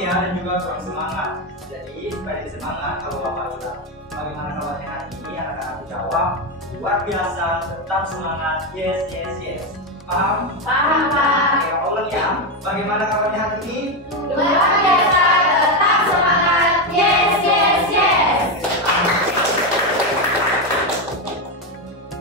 ya dan juga kurang semangat. Jadi supaya lebih semangat kalau Bapak bilang bagaimana kabarnya hari ini, anak-anak jawab luar biasa, tetap semangat, yes yes yes. Paham? Paham, Pak. Oke, ulang ya. Bagaimana kabarnya hari ini? Luar biasa, tetap semangat, yes yes yes.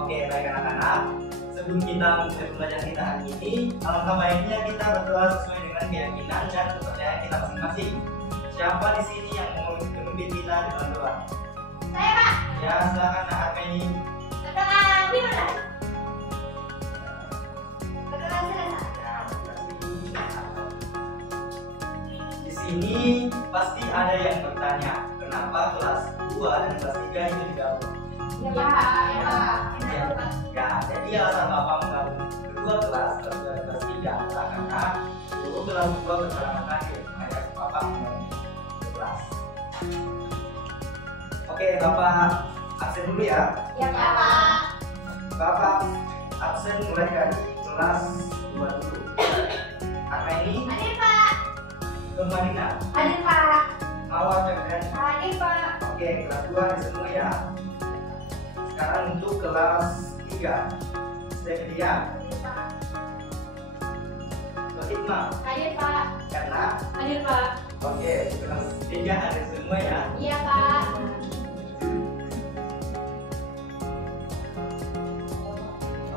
Oke, baik anak-anak. Sebelum kita mulai belajar kita hari ini, alangkah baiknya kita berdoa sesuai dengan keyakinan dan kepercayaan kita masing-masing. Siapa di sini yang mau memimpin kita dalam doa? Saya, Pak. Ya, silakan Nak Armeni. Perkenalan di mana? Perkenalan saya. Ya, terima kasih. Di sini pasti ada yang bertanya, kenapa kelas 2 dan kelas 3 itu digabung? Ya, Pak. Ya, Pak. Ya, jadi alasan Bapak menggabung kedua kelas 2 dan kelas 3 adalah karena dulu kelas 2 berhalangan akhir, makanya Bapak menggabung kelas. Oke, Bapak absen dulu ya. Ya, Pak. Bapak absen mulai dari kelas 2 dulu. Apa ini? Hadir, Pak. Kemarina, Hadir, Pak. Mawar dan Hadir, Pak. Oke, kelas 2 di semua ya. Sekarang untuk kelas 3. Stephania, Hadir, Pak. Hikmah, Hadir, Pak. Karena. Hadir, Pak. Oke, kelas 3 ada semua ya. Iya, Pak.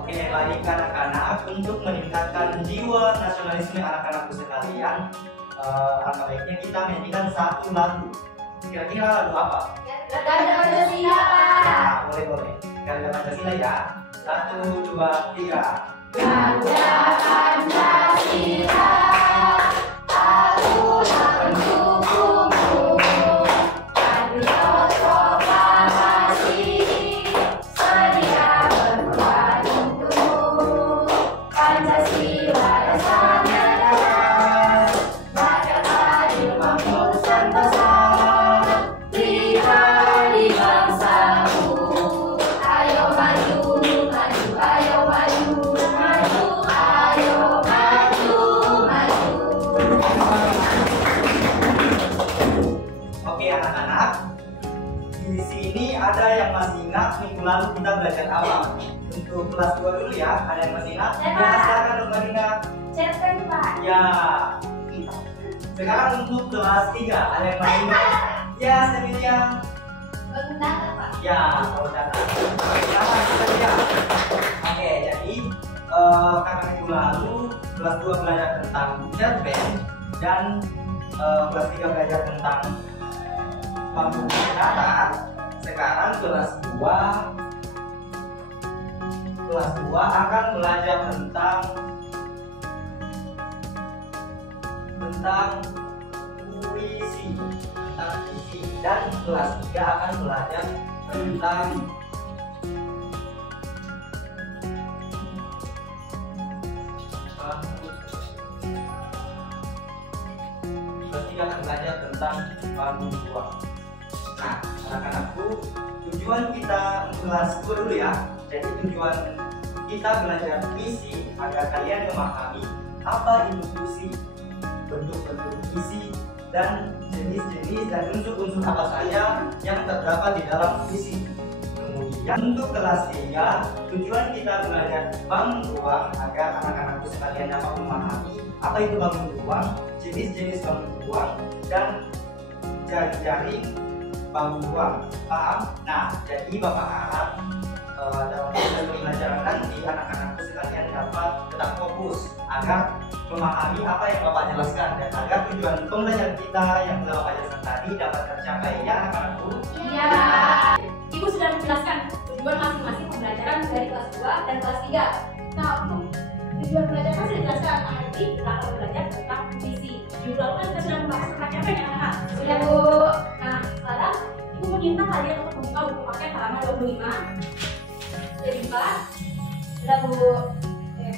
Oke, baik anak-anak, untuk meningkatkan jiwa nasionalisme anak-anakku sekalian, alangkah baiknya kita menyanyikan satu lagu. Kira-kira lagu apa? Ganda Pancasila, Pak. Nah, boleh. Ganda Pancasila ya. 1, 2, 3. Ganda Pancasila, aku pendukungmu. Patriot proklamasi, sedia berkorban untukmu. Pancasila dasar negara, rakyat adil makmur sentosa. Pribadi bangsaku, ayo maju, maju, ayo maju, maju, ayo maju, maju. Oke anak-anak, di sini ada yang masih ingat minggu lalu kita belajar apa? Untuk kelas 2 dulu ya, ada yang masih ingat? Ya, Ya, Pak. silakan dong ingat. Cerpen, Pak. Ya. Sekarang untuk kelas 3, ada yang masih ingat? Ya, Stephania. Bagaimana, Pak? Ya, kalau data. Silakan Stephania. Oke, jadi karena minggu lalu kelas 2 belajar tentang cerpen dan kelas 3 belajar tentang bangku kata. Sekarang kelas 2 akan belajar tentang puisi, dan kelas 3 akan belajar tentang bangku buah. Nah, anak-anakku, tujuan kita kelas 2 dulu ya. Jadi tujuan kita belajar puisi agar kalian memahami apa itu puisi, bentuk-bentuk puisi, dan jenis-jenis dan unsur-unsur apa saja yang terdapat di dalam puisi. Kemudian untuk kelas 3, tujuan kita belajar bangun ruang agar anak-anakku sekalian dapat memahami apa itu bangun ruang, jenis-jenis bangun ruang, dan jaring-jaring bangun ruang. Paham? Nah, jadi Bapak harap dalam proses pembelajaran nanti anak-anakku sekalian dapat tetap fokus agar memahami apa yang Bapak jelaskan dan agar tujuan pembelajaran kita yang telah Bapak jelaskan tadi dapat tercapai ya anak-anakku. Iya. Ibu sudah menjelaskan tujuan masing-masing pembelajaran dari kelas 2 dan kelas 3. Nah, untuk tujuan belajar kan sudah dijelaskan. Nah, nanti kita akan belajar tentang puisi. Minggu lalu kan kita sudah membahas tentang cerpen ya, anak-anak. Sudah, Bu. Nah, sekarang Ibu meminta kalian untuk membuka buku paket halaman 25. Sudah dibuka? Sudah, Bu. Oke.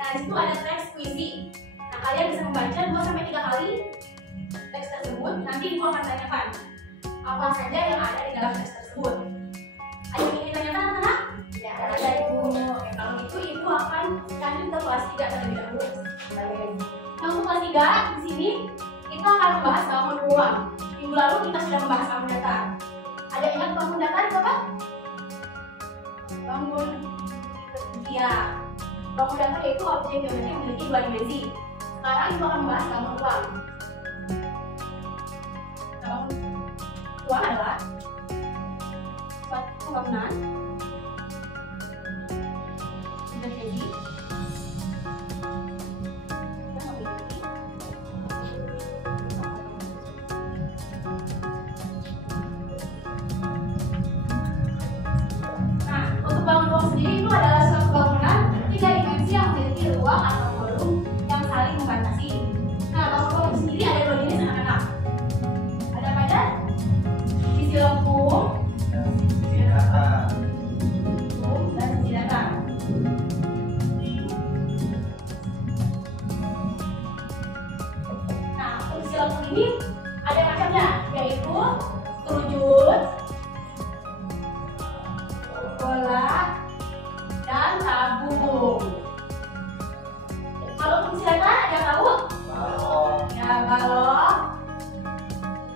Nah, di situ ada teks puisi. Nah, kalian bisa membaca 2-3 kali teks tersebut. Nanti Ibu akan tanyakan apa saja yang ada di dalam teks tersebut. Ada yang ingin ditanyakan, anak-anak? Ya, ada, Ibu. Oke, kalau itu Ibu akan lanjut ke kelas 3 terlebih dahulu. Baik. Nah, untuk kelas 3 di sini kita akan membahas Bangun datar yaitu objek geometri yang memiliki dua dimensi. Sekarang ibu akan membahas bangun ruang. Bangun ruang adalah suatu bangunan berdimensi yang memiliki untuk bangun ruang sendiri itu adalah suatu bangunan tiga dimensi yang memiliki ruang atau volume yang saling membatasi. Nah, bangun ruang sendiri ada dua jenis anak-anak. Ada pada sisi lengkung dan sisi datar. Nah, untuk sisi lengkung ini ada macamnya, yaitu terujut, bola, dan tabung. Kalau fungsi datar ada tahu? Ya, balok,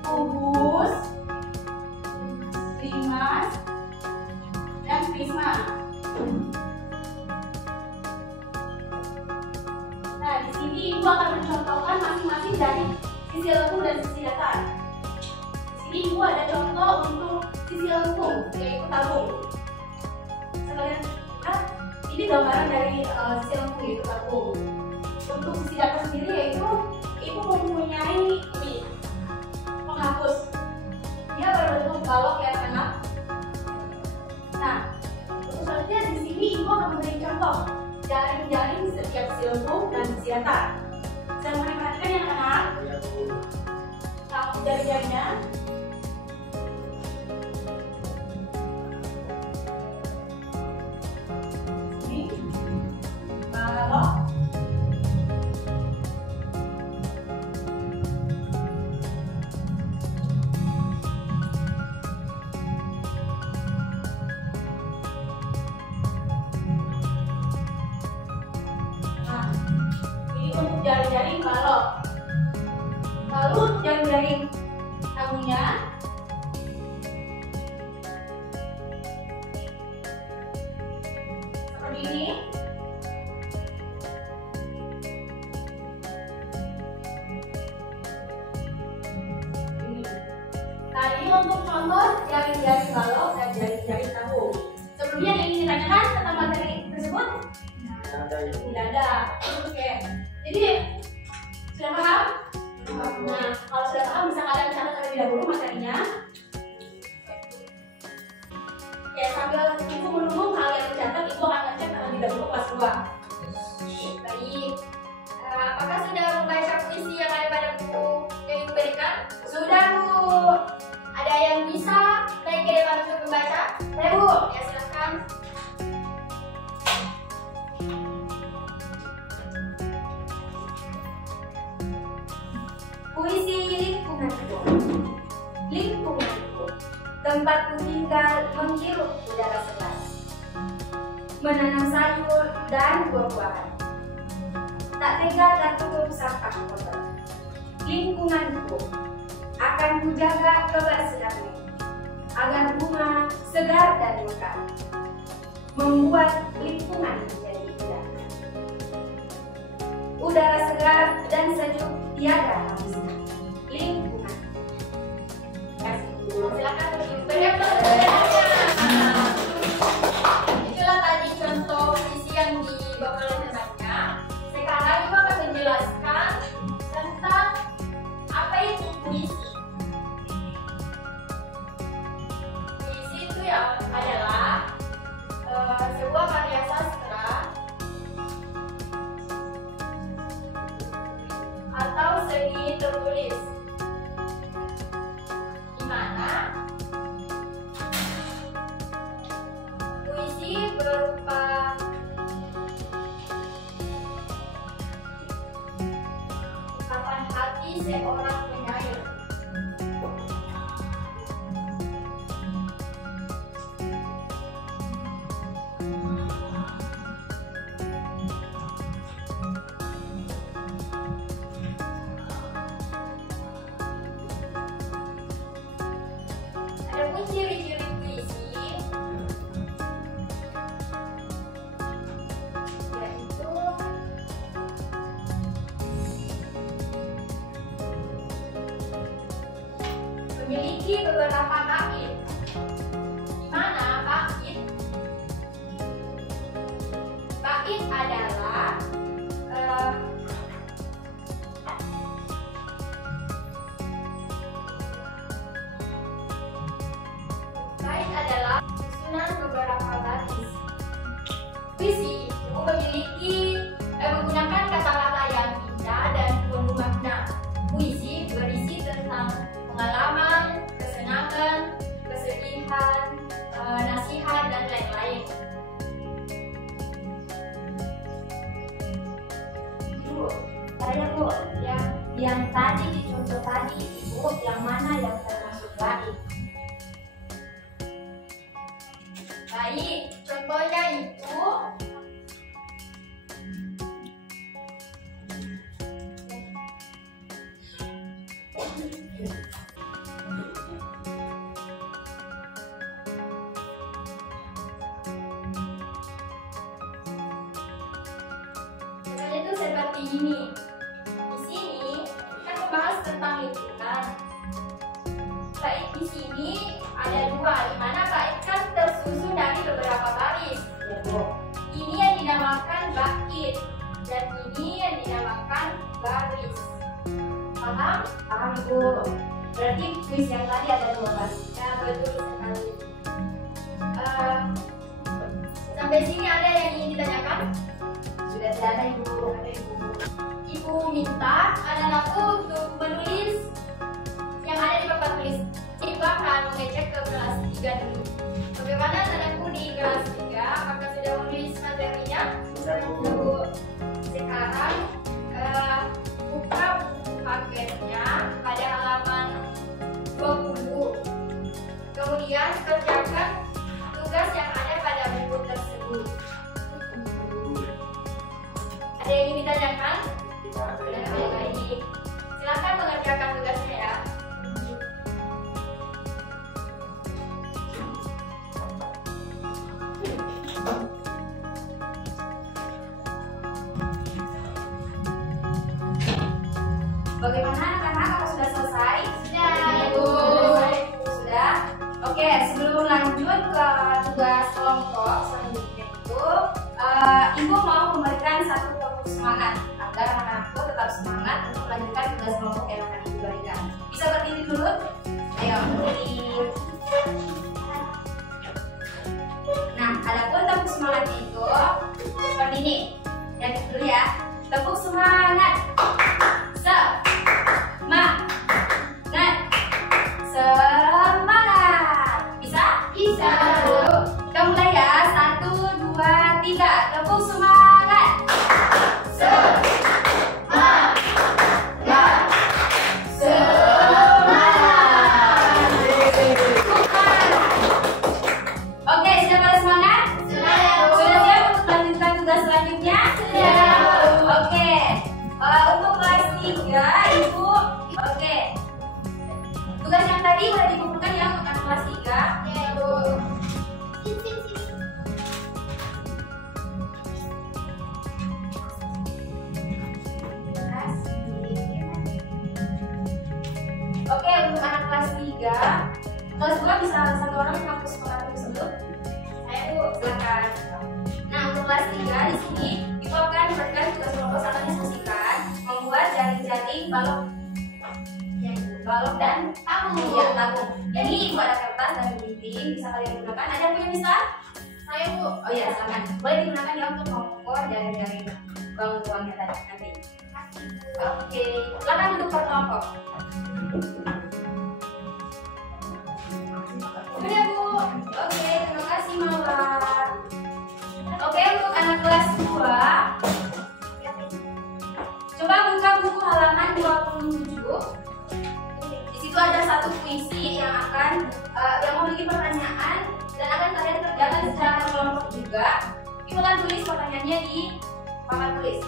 kubus, limas, dan prisma. Nah, di sini ibu akan mencontohkan masing-masing dari sisi lengkung dan sisi datar. Di sini ibu ada contoh untuk sisi lengkung, yaitu tabung. Sekalian lihat, ini gambaran dari sisi lengkung yaitu tabung. Untuk sisi datar sendiri yaitu ibu mempunyai ini penghapus. Dia berbentuk balok yang enak. Nah, untuk selanjutnya di sini ibu akan memberi contoh jaring-jaring setiap sisi lengkung dan sisi datar. Saya mau perhatikan yang enak. Nah, untuk jaring-jaringnya ini balok, untuk jaring-jaring balok. Lalu untuk jaring-jaring tabungnya seperti ini. Nah, ini untuk contoh jaring-jaring balok dan jaring-jaring tabung. Sebelumnya yang ingin ditanyakan tentang materi tersebut? Tidak ada. Oke. Jadi sudah paham? Nah, kalau sudah paham bisa kalian catat terlebih dahulu materinya. Ya, sambil ibu menunggu kalian mencatat, ibu akan ngecek terlebih dahulu kelas 2. Baik. Apakah sudah membaca puisi yang ada pada buku yang ibu berikan? Sudah, Bu. Ada yang bisa naik ke depan untuk membaca? Saya, Bu. Ya, silakan. Puisi lingkunganku. Lingkunganku, tempatku tinggal menghirup udara segar, menanam sayur dan buah-buahan. Tak tega tertutup sampah kotor. Lingkunganku akan kujaga kebersihannya, agar bunga segar dan mekar, membuat lingkungan menjadi indah. Udara segar dan sejuk tiada habisnya. Lingkungan. Silakan berikan penjelasannya. Itulah tadi contoh puisi yang dibawa oleh temannya. Sekarang ibu akan menjelaskan tentang apa itu puisi. Puisi itu ya adalah sebuah karya sastra atau seni tertulis, di mana puisi berupa ungkapan hati seorang penyair. Adapun ciri-ciri puisi memiliki beberapa bait. Di mana bait? Bait adalah susunan beberapa baris. Puisi itu menggunakan kata-kata yang indah dan penuh makna. Puisi berisi tentang pengalaman, kesenangan, kesedihan, nasihat, dan lain-lain. Bu, saya Bu, yang tadi dicontoh tadi, Bu, yang mana yang termasuk bait? Baik, contohnya itu seperti ini. Di sini kan membahas tentang lingkungan. Bait di sini ada dua, di mana bait kan tersusun dari beberapa baris. Ya, Bu. Ini yang dinamakan bait dan ini yang dinamakan baris. Paham? Paham, Bu. Berarti kuis yang tadi ada 2 baris. Ya, betul sekali. Sampai sini ada yang ingin ditanyakan? Sudah tidak ada, Ibu. Ibu minta anak-anakku untuk menulis yang ada di papan tulis. Ibu akan mengecek ke kelas 3 dulu. Bagaimana anakku di kelas 3? Apakah sudah menulis materinya? Sudah, Bu. Bu. Sekarang buka buku paketnya pada halaman 20. Kemudian kerjakan tugas yang ada pada buku tersebut. Ada yang ingin ditanyakan? Baik. Silakan mengerjakan tugasnya ya. Bagaimana anak-anak? Apa sudah selesai? Sudah, Bu. Sudah? Oke, sebelum lanjut ke tugas kelompok selanjutnya itu, Ibu mau memberikan satu tepuk semangat agar anak-anakku tetap semangat untuk melanjutkan tugas kelompok yang akan Ibu berikan. Bisa berdiri dulu? Ayo, berdiri. Nah, adapun tepuk semangatnya itu seperti ini. Yang dulu ya. Tepuk semangat. Semangat. Bisa? Bisa. Kita mulai ya. 1, 2, 3. Tepuk semangat. Semangat. Oke, sudah pada semangat? Sudah. Sudah siap untuk melanjutkan tugas selanjutnya? Sudah. Oke. Untuk kelas 3, Ibu. Oke. Tugas yang tadi udah dikumpulkan ya untuk anak kelas 3. Ya, Bu. Oke, untuk anak kelas 3, kelas 2 bisa satu orang menghapus semangat tersebut. Saya, Bu. Silakan. Nah, untuk kelas 3 di sini Ibu akan memberikan tugas kelompok salahnya saksikan membuat jaring-jaring balok dan tabung. Ya, tabung. Jadi Ibu ada kertas dan gunting bisa kalian gunakan. Ada yang punya misal? Saya, Bu. Oh iya, silakan. Boleh digunakan ya untuk mengukur jaring-jaring bangun-bangunnya tadi nanti. Oke, silakan duduk per kelompok. Sudah, Bu. Oke, terima kasih Mawar. Oke, untuk anak kelas 2, coba buka buku halaman 27. Di situ ada satu puisi yang memiliki pertanyaan dan akan kalian kerjakan secara kelompok juga. Ibu akan tulis pertanyaannya di papan tulis.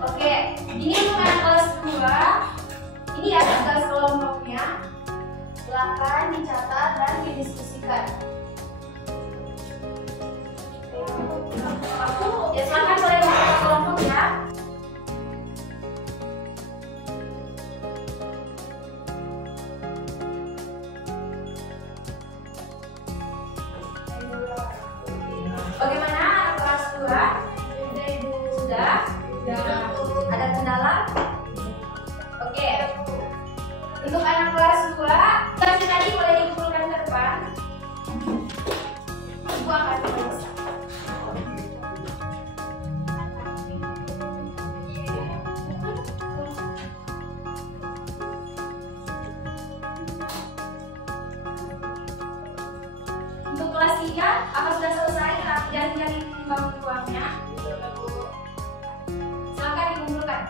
Oke, ini untuk anak kelas 2. Ini ya tugas kelompoknya. Silakan dicatat dan didiskusikan. 3, apa sudah selesai jari-jari bangun ruangnya? Silakan dikumpulkan.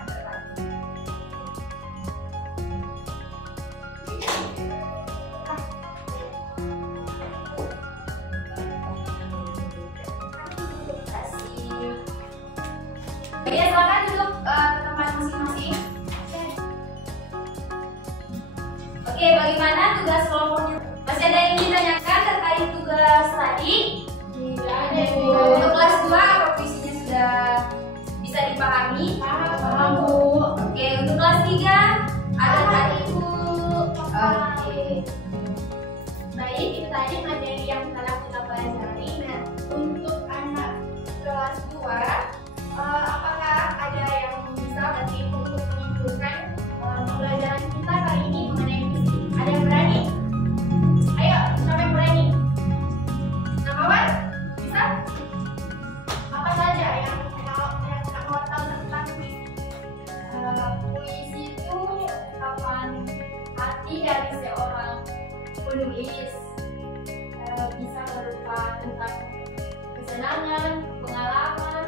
Oke, silakan duduk ke tempat masing-masing. Oke, bagaimana tugas kelompoknya? Masih ada yang ingin tanyakan terkait tugas tadi? Tidak ada, Bu. Untuk kelas 2, provisinya sudah bisa dipahami? Paham, Bu. Oke, untuk kelas 3, ada tadi Bu. Oke. Baik, itu tadi materi yang telah kita pelajari. Nah, untuk anak kelas 2, apakah ada yang bisa berarti untuk menyimpulkan pembelajaran kita kali ini mengenai visi? Ada yang berani? Ayo, siapa yang berani? Namawan? Bisa? Apa saja yang mau tahu tentang puisi? Puisi itu hati dari seorang penulis, bisa berupa tentang kesenangan, pengalaman,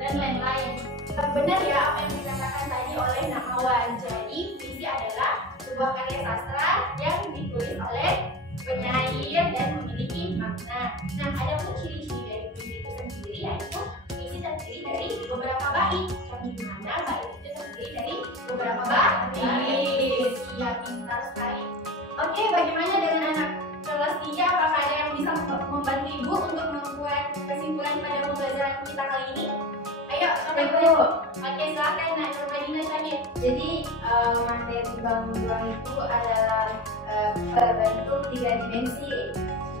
dan lain-lain. Benar ya apa yang dikatakan tadi oleh Namawan. Jadi puisi adalah sebuah karya sastra yang ditulis oleh penyair dan memiliki makna. Nah, ada pun ciri-ciri dari puisi itu sendiri, yaitu puisi terdiri dari beberapa bait, yang dimana bait itu terdiri dari beberapa bait. Ya, pintar sekali. Oke, bagaimana dengan anak kelas 3? Apakah ada yang bisa membantu Ibu untuk membuat kesimpulan pada pembelajaran kita kali ini? Ayo, sampai Bu. Oke, silakan Madinah Syakir. Jadi materi bangun ruang itu adalah berbentuk 3 dimensi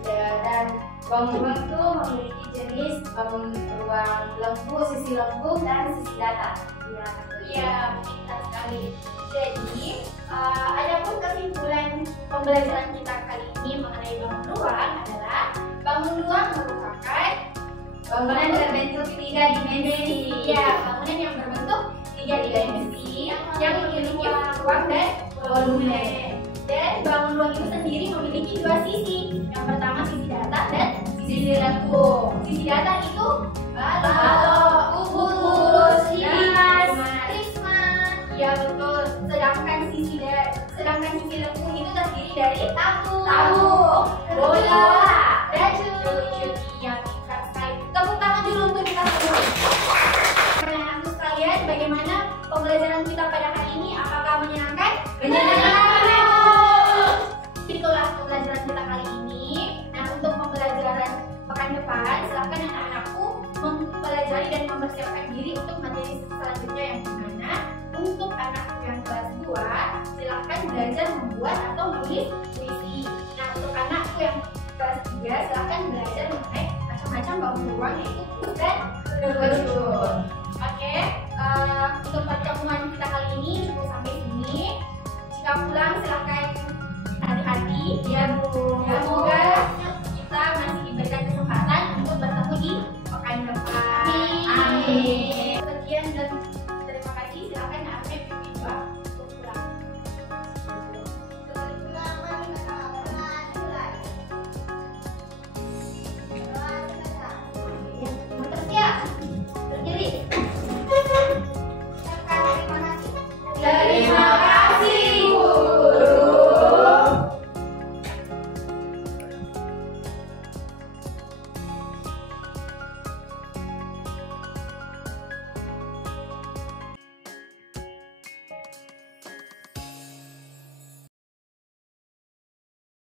ya, dan bangun ruang itu memiliki jenis bangun ruang lembut, sisi lembut dan sisi datar. Iya, pintar sekali. Jadi, ada pun kesimpulan pembelajaran kita kali ini mengenai bangun ruang adalah bangun ruang merupakan Bangunan berbentuk 3 dimensi. ya, bangunan yang berbentuk 3 dimensi yang memiliki ruang dan volume. Dan bangun ruang itu sendiri memiliki 2 sisi. Yang pertama sisi datar dan sisi lembut. Sisi datar itu balok, kubus, prisma. Ya betul. Sedangkan sisi lembut itu terdiri dari tahu, bola, dan cuci. Yang pintar sekali. Tepuk tangan dulu untuk kita semua. Anak-anakku sekalian, bagaimana pembelajaran kita pada hari ini? Apakah menyenangkan? Menyenangkan. Itulah pembelajaran kita kali ini. Nah, untuk pembelajaran pekan depan, silakan anak-anakku mempelajari dan mempersiapkan diri untuk materi selanjutnya yang dimana untuk anakku yang kelas 2, silakan belajar membuat atau menulis puisi. Nah, untuk anakku yang kelas 3, silakan belajar mengenai macam-macam bangun ruang, yaitu puisi dan berwujud.